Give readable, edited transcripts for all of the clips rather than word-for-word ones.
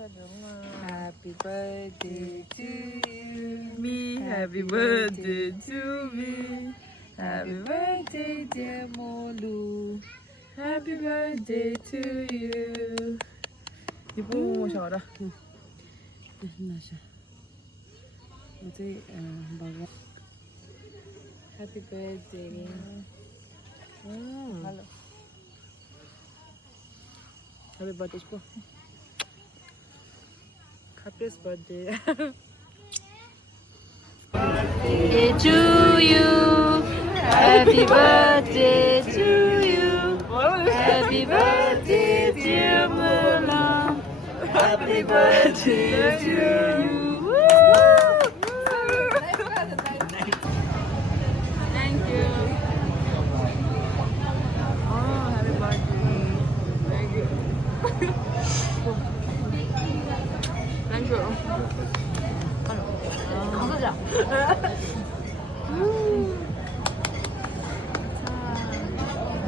Happy birthday to you, me. Happy birthday to me. Happy birthday, dear Molu. Happy birthday to you. 이뻐 샤워라. 마셔. 어제 먹어. Happy birthday. Hello. Happy birthday, Spo. Happiest birthday. Birthday to you. Happy birthday to you. Happy birthday, dear Mula. Happy birthday to you. Thank you. Oh, happy birthday. Thank you. Thank you. 가보자.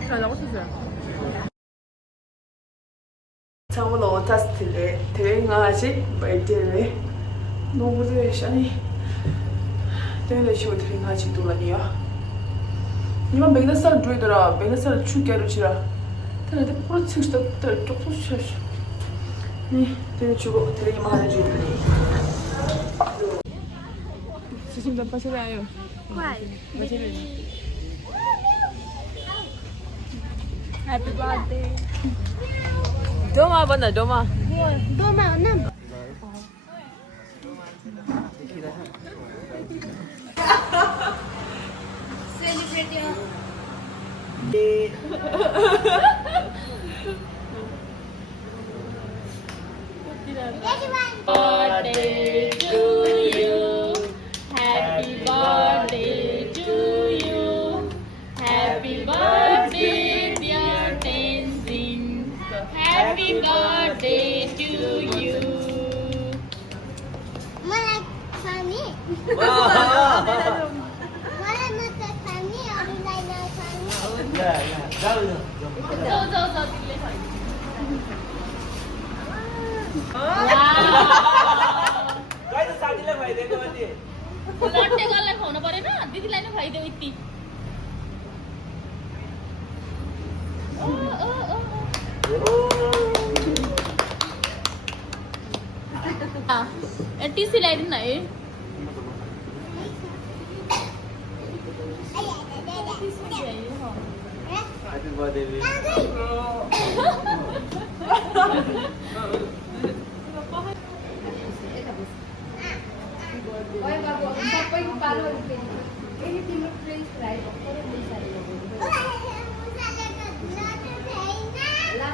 자, 나고 싶어요. Tamam orta stili, tren ağacı, böyle ne burada yaşanıyor? Tren şu tren ağacı dolanıyor. 이만 맥나스를 조이더라. 맥나스를 죽게로 치라. 근데 프로젝트도 또 소시셔. 네, tren 주고 tren 이만 하나 주더니. 지금 좀 빠져라요. Happy birthday. Doma bana Doma. Doma anam. Celebrate your birthday to you. Happy birthday to you. Happy birthday, dear Tenzin. Happy birthday to you. Malak Sami. Malak Mata Sami. Abu Laila Sami. 저 딜레 गाइस साथीलाई भइदिएको अनि लट्टे गर्लाई खुवाउनु परेन दिदीलाई नै खुवाइदेऊ यति टिसी ल्याइदिनु न है हैप्पी बर्थडे ओए बाबु हम सबैको पालो फेरि तिम्रो फ्रेन्च फ्राई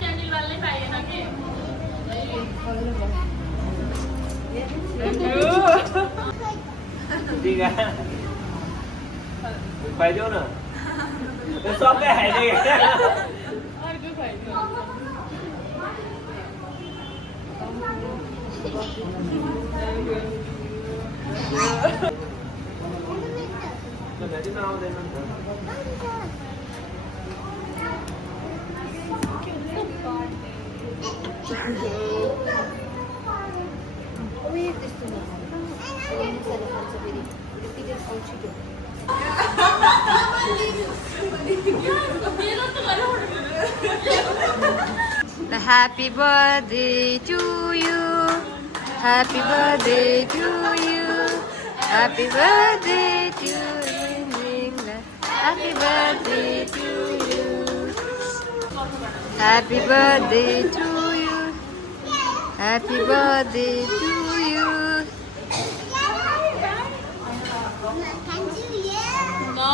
क्यान्डल बाल्नै पाइएन कि ठीक है पाइदियो न सबले खाइदियो अर्को खुवाइदिनु नदी न आउँदैन उयो त्यस्तो नखानु खान्छ फेरि पिरियड आउँछ त्यो Happy birthday to you. Happy birthday to you. Happy birthday to you. Happy birthday to you. Happy birthday to you. Happy birthday to you. 너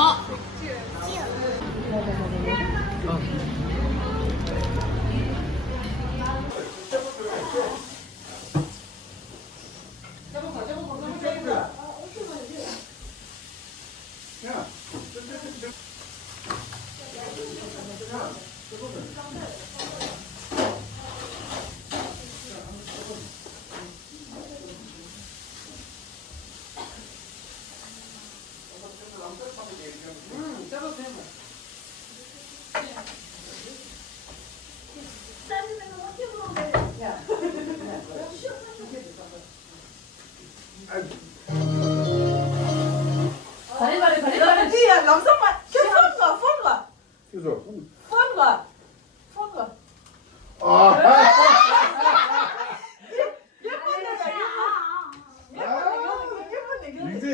làm sao mà cái phun rồi 就是 phun rồi phun rồi 유지.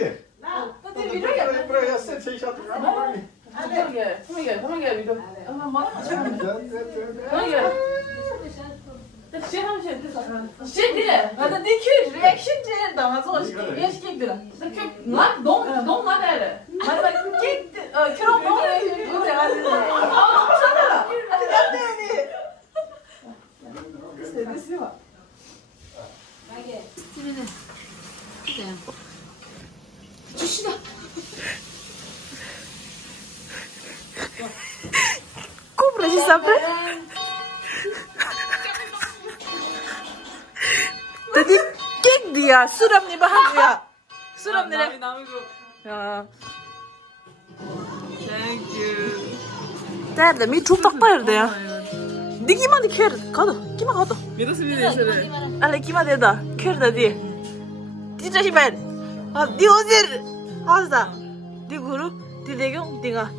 그래, 야, 세차 이샤 들어가. Cobra de sabre. Tadi kek dia suram ni bahagia. Suram ni. Ya. Thank you. Nerede? Mi çok takpa yerde ya. Di kima di kör. Kadı. Kima kadı? Ale kima dedi? Kör dedi. Di 자식 말. 아, 니 어디? 하자. 니 구루? 니 대경? 니가.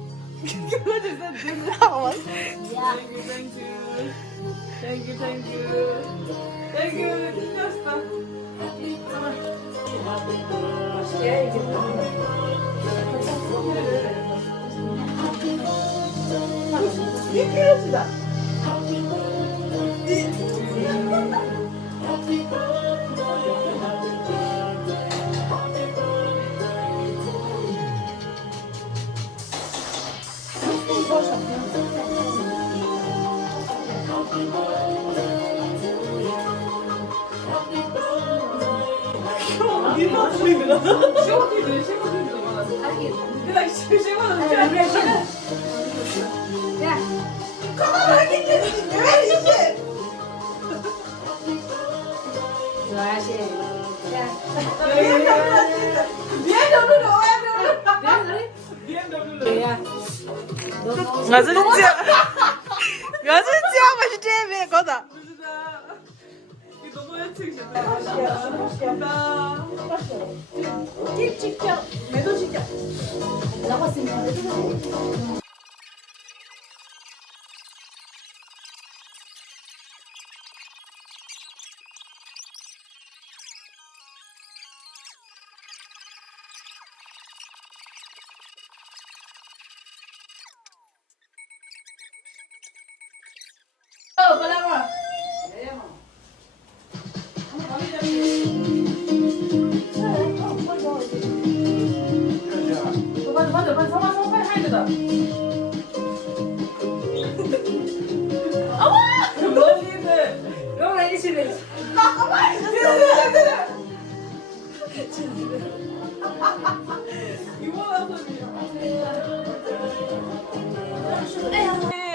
가슴치야 맛이 제일 거다. 너무 예측이다. 맛있겠다. 팁 직접, 매도 직접. 나왔습니다.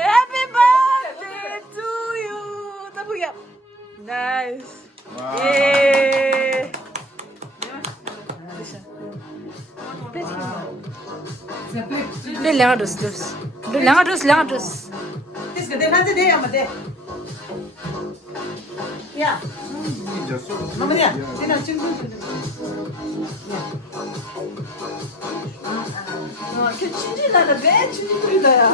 Happy birthday to you. 따보기야. Nice. 예. Det är längre dus. Det är längre dus. Det ska det hade det med det. Ja. Mamma det. Det är chungu. 아, 그 춘지나가 내 춘지다야.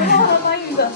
아, 다행이다.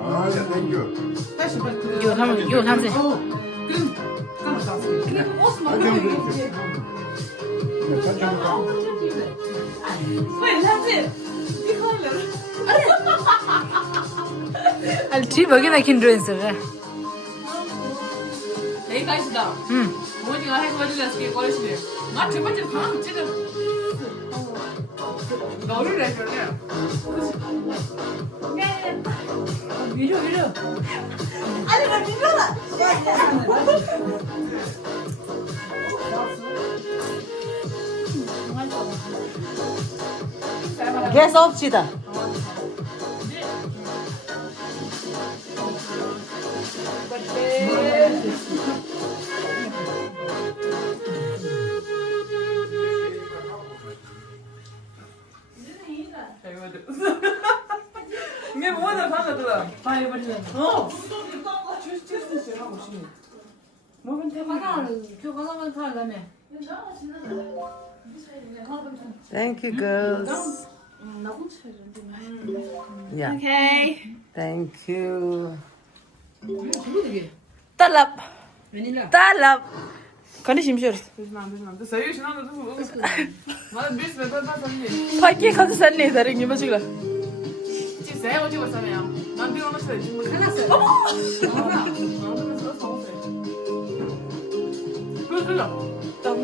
아, 야, 땡큐. 이거 삼세. 천천히 가. 왜 삼세? 이거 ಅಲ್ಲಿ ಟ್ರೀ ಬಗ್ಗೆ ನಾಕಿಂಡ್ರು ಅನ್ಸಲ್ಲ 여기까지다. 모니가 해가지고 나서 꺼내시네. 나 두 번째 방 지금 너를 해줄래? 위로 위로 아니 나 밀어라. Gas off Chita. 이게 뭐야 방금 파이 버리는 어. 하고 싶네. 뭐면 하나는 교과서만 살라며 Thank you, girls. Yeah. 오케이 Thank you. 딸랍 Vanilla. 딸랍 간이 심시었어 너 사유 지나는 거 무슨 말 비스 몇 번만 살리. 파이키 가서 살리 다른 게 뭐지가 지금 세요 지금 살아요. 난 비가 맞춰야 지금. Halasın.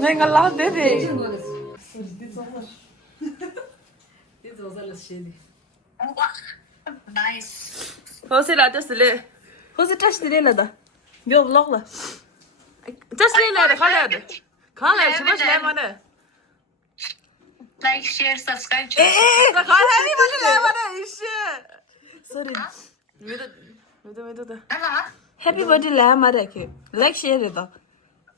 내가 라데데 Bizim burası. Biz o zaman şeydi. 호시 라데스레 호시 타시레라다 요 블록라 타시레라다 칼라데 칼라 좀 레마네 Like, share, subscribe. 나 칼라니 뭐지 레마네 이씨 소리 왜도 해피 버디 레마데 그 라이크 쉐어다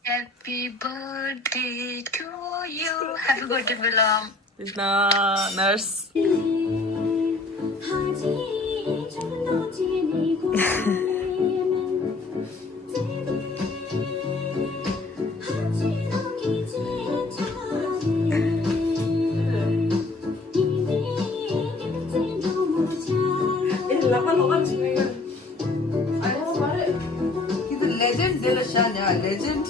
Happy birthday to you. Happy birthday, Bilam. 나 너스 He's a legend, Dilashanya, legend.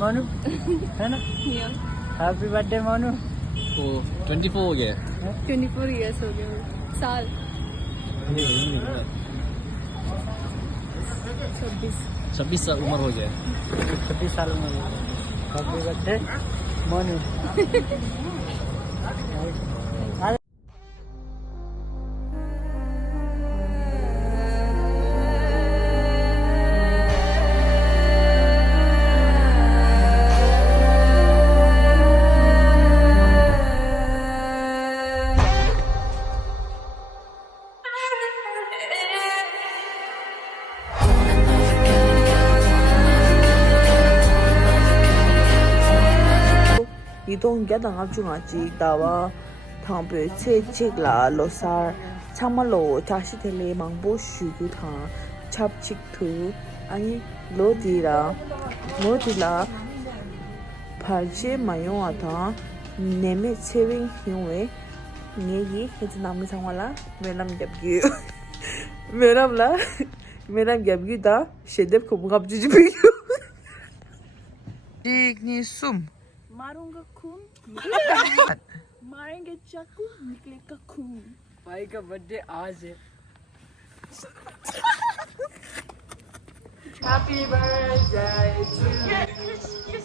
Manu, है ना? Happy birthday, Manu. 24 हो गया 24 years हो गए साल 26 26 साल उम्र हो गया 26 साल उम्र हैप्पी बर्थडे मोनू 이동 게다가 중앙지 다와 당배 체직라 로사 참말로 다시 텔레 망보 슈구타 찹칙투 아니 로디라 모디라 발제 마요아타 네메 세윙 हियो에 नेगी हिज नाम सांगवाला मेरा नाम गबगी मेरा नाम गबगी दा शेदेब को मुगाब जुजुबी digni sum मारूंगा खून मारेंगे चाकू निकलेगा खून भाई का बर्थडे आज है Happy birthday to you